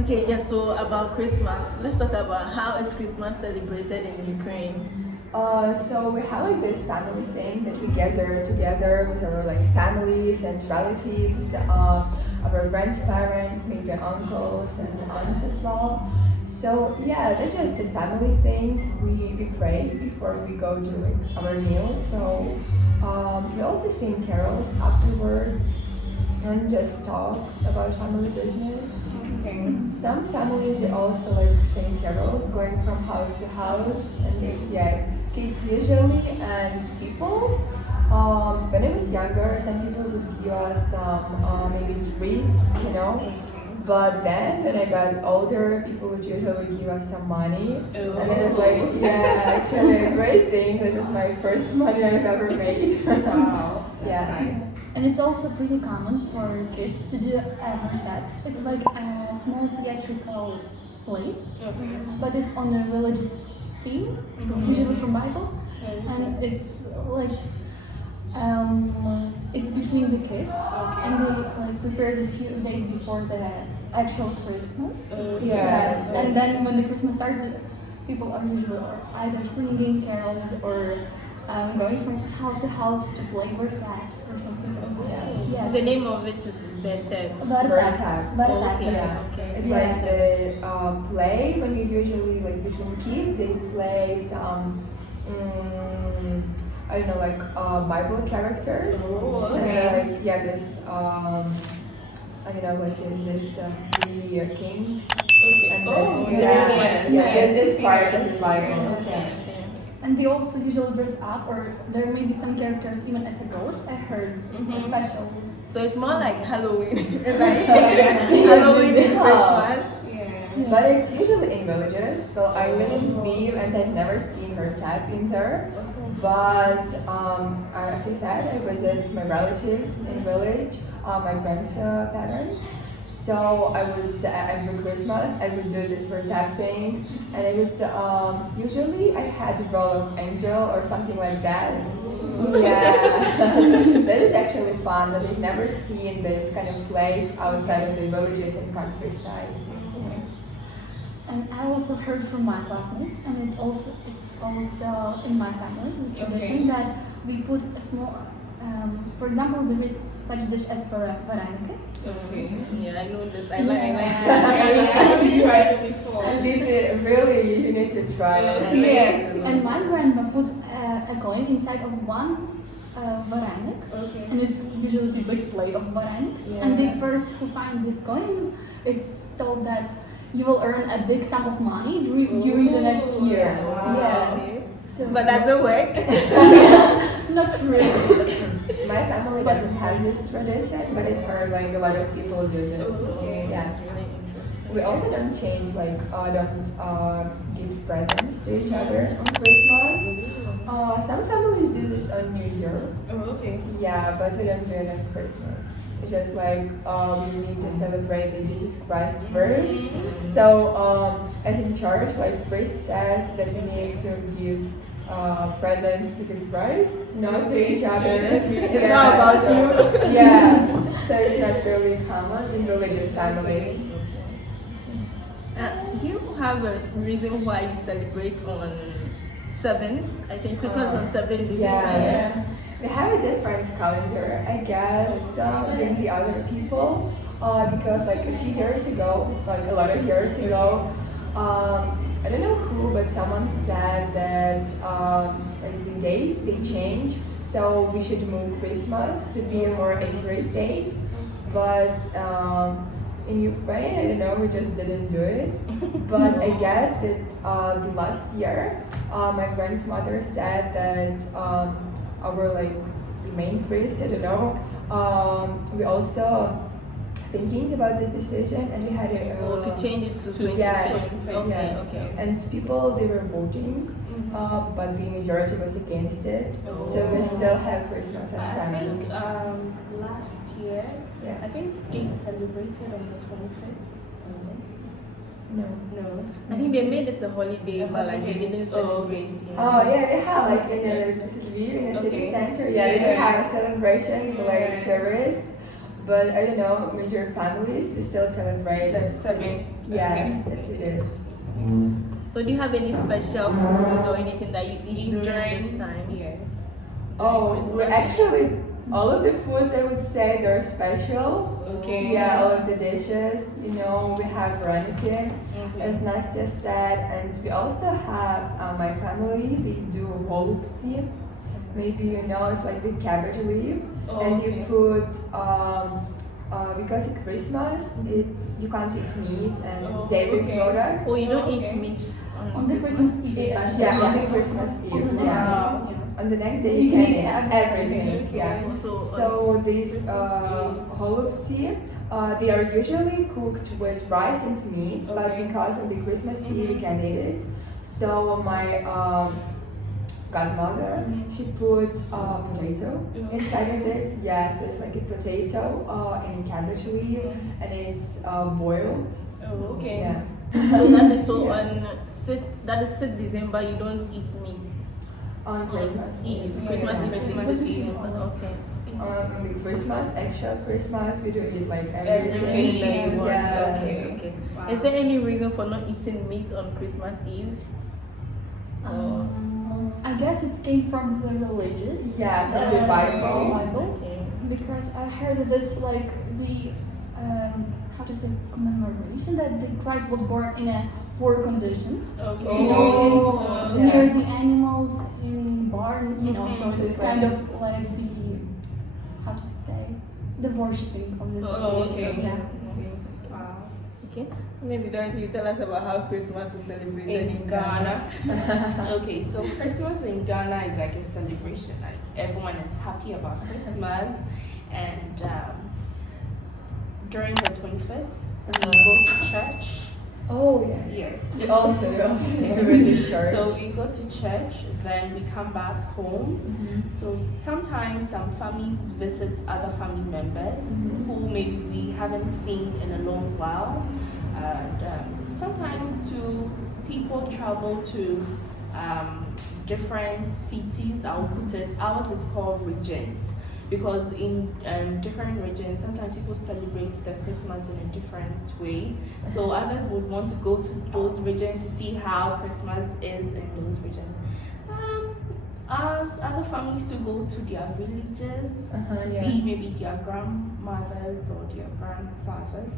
Okay, yeah, so about Christmas, let's talk about how is Christmas celebrated in Ukraine? So we have like this family thing that we gather together with our like families and relatives, our grandparents, maybe uncles and aunts as well. So yeah, that's just a family thing. We pray before we go to like, our meals. So we also sing carols afterwards and just talk about family business. Okay. Some families they also like sing carols, going from house to house, and yeah, kids usually and people. When I was younger, some people would give us some maybe treats, you know. But then when I got older, people would usually give us some money, and it was like, yeah, actually a great thing. That was my first money I've ever made. Wow. Yeah. Nice. And it's also pretty common for kids to do that. It's like a small theatrical place, but it's on a religious theme. It's usually from Bible, and it's like it's between the kids, and they like prepare a few days before the actual Christmas. Yeah. And then when the Christmas starts, people are usually either singing carols or going from house to house to play word tags or something like that. Yes. The name of it is Betex. Vertag. Okay, Yeah. okay. It's Yeah. like the play when you usually like between kids they play some I don't know like Bible characters. Oh, And okay. like yeah this I don't know like there's this three kings. Okay. And Oh, then, yeah. yeah, there's this part of the Bible. Okay. And they also usually dress up, or there may be some characters even as a goat. I heard it's special. So it's more like Halloween, right? Halloween and Christmas. Yeah. But it's usually in villages, so I really believe, and I've never seen her tap in there. But as I said, I visit my relatives in village, my grandparents. So I would every Christmas I would do this for tap thing, and I would usually I had a role of angel or something like that. Yeah, that is actually fun. That I've never seen this kind of place outside of the villages and countrysides. And I also heard from my classmates, and it's also in my family. This tradition that we put a small. For example, there is such dish as varaniki. Okay. Yeah, I know this. I Yeah. like I haven't tried it before. And really, you need to try it. Yeah, and my grandma puts a coin inside of one varanik, Okay. and it's usually the big plate of varaniks. And the first who find this coin, it's told that you will earn a big sum of money during the next year. Wow. Yeah. Okay. So, But does it work? not really. My family doesn't have this tradition, but I've heard like a lot of people do this. Okay, Yeah. that's really interesting. We also don't change like don't give presents to each other on Christmas. Some families do this on New Year. Oh, okay. Yeah, but we don't do it on Christmas. It's just like we need to celebrate the Jesus Christ birth. So as in church, like priest says that we need to give presents to the Christ, not to each other. It's not about so, you. Yeah, so it's not really common in religious families. Do you have a reason why you celebrate on 7? I think Christmas on 7 December. Yes. We have a different calendar, I guess, than the other people, because like a few years ago, like a lot of years ago, I don't know who, but someone said that like the dates they change, so we should move Christmas to be a more accurate date. But in Ukraine, I don't know, we just didn't do it. But I guess that the last year, my grandmother said that our like the main priest, I don't know, we also thinking about this decision, and we had a To change it to 25th. Yeah. Okay, Yes. okay. And people they were voting, but the majority was against it. So we still have Christmas and I think Christmas. last year, Yeah. I think they celebrated on the 25th. No. No. I think they made it a holiday, but like they didn't celebrate. Oh yeah, they have like in a city Okay. center. Yeah, they have celebrations for like tourists. but I don't know, major families we still celebrate. The 7th. Yes, yes it is. So do you have any special food or anything that you eat during this time? Yeah. Oh, we actually, all of the foods I would say they're special. Okay. Yeah, all of the dishes. You know, we have ranukin, Okay. as Nastya said, and we also have my family. We do holubtsi. Maybe you know, it's like the cabbage leaf, Oh, and okay. you put because it's Christmas, it's you can't eat meat and Oh, dairy okay. products. Oh, you don't Okay. eat meat On the Christmas Eve, Yeah, especially. on the Christmas On Eve. the next Yeah. day, On the next day You you can can eat eat everything. Okay. Yeah. Also, So these holubtsi, they are usually cooked with rice and meat, but Okay. because on the Christmas Eve we can eat it. So my godmother, she put potato inside of this. Yeah, so it's like a potato and cabbage leaf, and it's boiled. Oh, okay. Yeah. so that is so Yeah. on that is 6th December you don't eat meat. On Christmas Eve. Eve. Christmas Yeah. Eve. Christmas Eve. Eve. Okay. On the Christmas, actual Christmas, we do eat like Everything everything. that you want. Yes. Okay. Okay. Wow. Is there any reason for not eating meat on Christmas Eve? I guess it came from the religious. Yeah, from the Bible. Bible. Okay. Because I heard that it's like the how to say commemoration that the Christ was born in a poor conditions. Okay. You know, Oh, in, yeah. near the animals in barn. You know, so Mhm. it's kind of like the how to say the worshiping of this. Oh, occasion. okay. Yeah. Wow. Okay. Maybe Dorothy, you tell us about how Christmas is celebrated In Ghana. Okay, so Christmas in Ghana is like a celebration. Like everyone is happy about Christmas, and during the 25th, we go to church. Oh yeah. Yes. We also do it in church. So we go to church, then we come back home. So sometimes some families visit other family members who maybe we haven't seen in a long while. And sometimes too, people travel to different cities. I'll put it, ours is called regions. Because in different regions, sometimes people celebrate the Christmas in a different way. So others would want to go to those regions to see how Christmas is in those regions. Other families to go to their villages to yeah. see maybe their grandmothers or their grandfathers.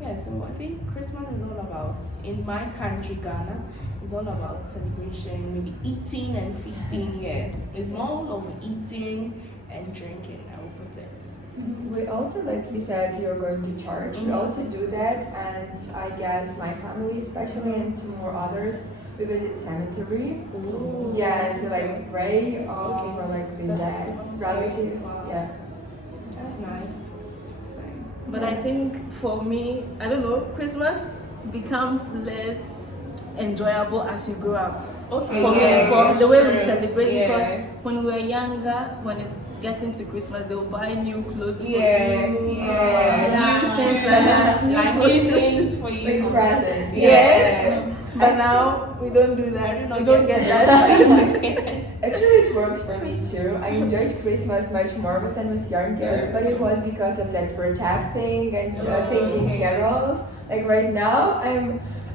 Yeah, so I think Christmas is all about, in my country, Ghana, it's all about celebration, maybe eating and feasting. Yeah, it's more of eating and drinking, I will put it. We also, like you said, you're going to church. We also do that, and I guess my family, especially, and some more others, we visit cemetery. Ooh. Yeah, to like pray Okay. for like the That's dead relatives. wow. Yeah. That's nice. But I think for me, I don't know, Christmas becomes less enjoyable as you grow up. Okay, For me, yeah, for that's the way we true. celebrate, Yeah. because when we were younger, when it's getting to Christmas, they'll buy new clothes for Yeah, you. yeah. Things like that. Like new things for you. Like presents. Yes. But now we don't do that. We don't get that. Actually, it works for me too. I enjoyed Christmas much more when I was younger, but it was because of that protecting and thinking carols. Like right now,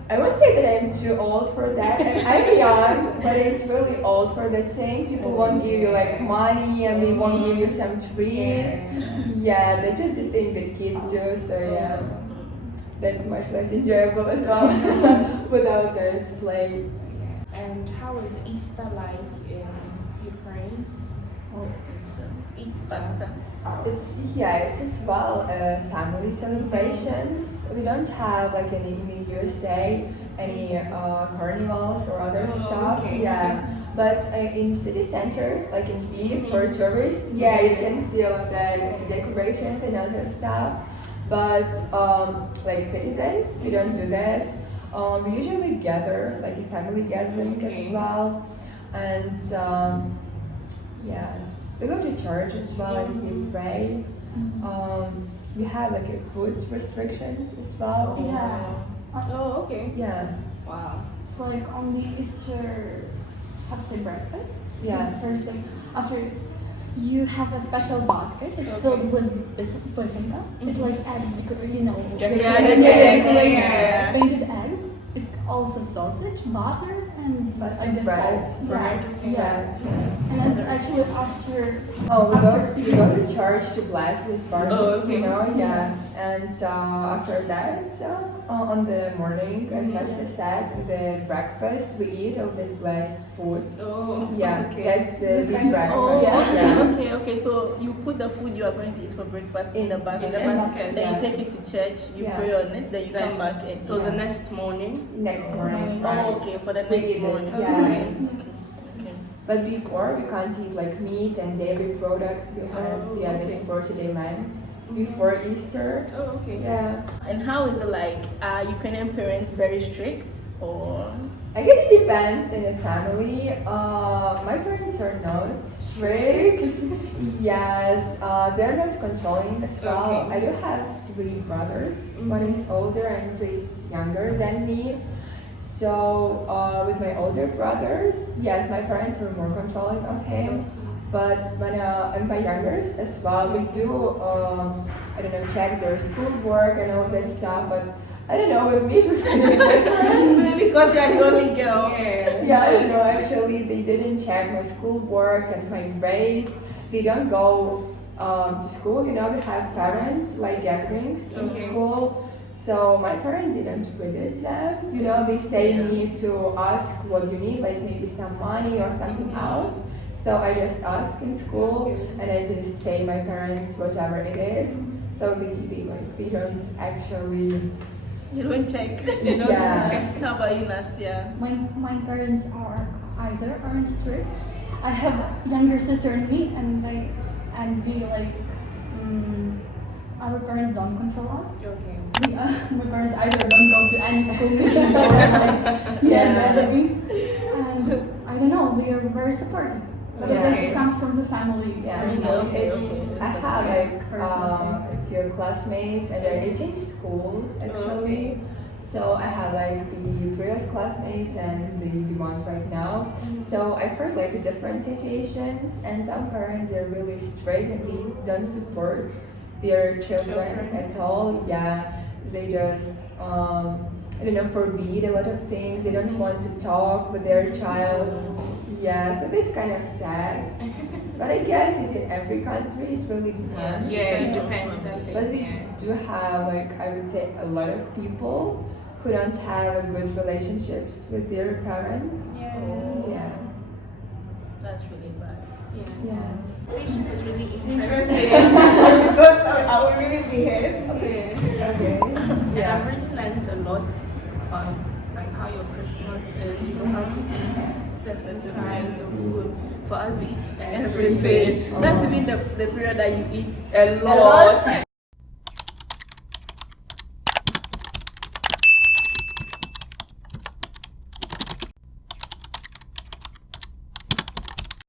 I won't say that I'm too old for that. I'm young, but it's really old for that thing. People won't give you like money and they won't give you some treats. Yeah, that's just the thing that kids do. So yeah, that's much less enjoyable as well without that play. And how is Easter like in Ukraine? Easter. It's as well family celebrations. We don't have like any in the USA any carnivals or other stuff. Okay. Yeah, but in city center, like in Kyiv for tourists, yeah, you can see all of that decorations and other stuff. But like citizens, we don't do that. We usually gather like a family gathering as well, and yes. We go to church as well and we pray. We have like a food restrictions as well. Yeah. Oh, okay. Yeah. Wow. It's like on the Easter, how to say breakfast? Yeah. First day after you have a special basket. It's filled with bysinka. It's like eggs, you know. Yeah. Painted eggs. It's also sausage, butter, and I guess bread. salt. Bread. Yeah. And that's actually after. Oh, after we go to church to bless this barley, Oh, okay. you know, yeah. And after that, on the morning, as Nasta said, the breakfast, we eat all this blessed food. Oh, Yeah, okay. that's the This big kind of- breakfast. Oh, Yeah. okay. So you put the food you are going to eat for breakfast in the basket. In the basket, Then yes. you take it to church, you Yeah. pray on it, then you come back and So the next morning. Next morning. Oh, okay, for the We next eat it, morning. yes. Okay. But before, we can't eat like meat and dairy products. We have this okay. 40-day Lent before Easter. Oh, okay. Yeah. And how is it like? Are Ukrainian parents very strict or? I guess it depends in the family. My parents are not strict. Yes, they're not controlling as well. Okay. I do have 3 brothers. One is older and 2 is younger than me. So with my older brothers, yes, my parents were more controlling of him. But when and my youngers as well, we do I don't know, check their schoolwork and all that stuff. But I don't know, with me it was kind of different. Because you are the only girl. Yeah, I don't know. Actually, they didn't check my schoolwork and my grades. They don't go to school. You know, they have parents like gatherings in school. So my parents didn't visit them. You know, they say me to ask what you need, like maybe some money or something else. So I just ask in school, and I just say my parents whatever it is. So they don't actually. You don't check. Yeah. How about you, Nastia? My parents are either aren't strict. I have a younger sister and me, and we like our parents don't control us. Okay. My parents either don't go to any school meetings or like gatherings, and I don't know. We are very supportive, but I guess it comes from the family. Yeah, you know. Okay. I have like Personally. a few classmates, and I changed schools actually. So I have like the previous classmates and the ones right now. So I've heard like different situations, and some parents are really strict and they don't support their children at all. Yeah, they just I don't know, forbid a lot of things. They don't want to talk with their child. Yeah, so that's kind of sad. But I guess it's in every country. It really depends. Yeah, it depends. I think. But we do have, like, I would say, a lot of people who don't have a good relationships with their parents. Yeah. That's really bad. Yeah. Conversation is really Interesting. interesting. Because I will really be here. Okay. And Yeah. I've really learned a lot on like how your Christmas is, you know, how to eat certain kinds of food. For us, we eat everything. Everything. That's even the period that you eat a lot.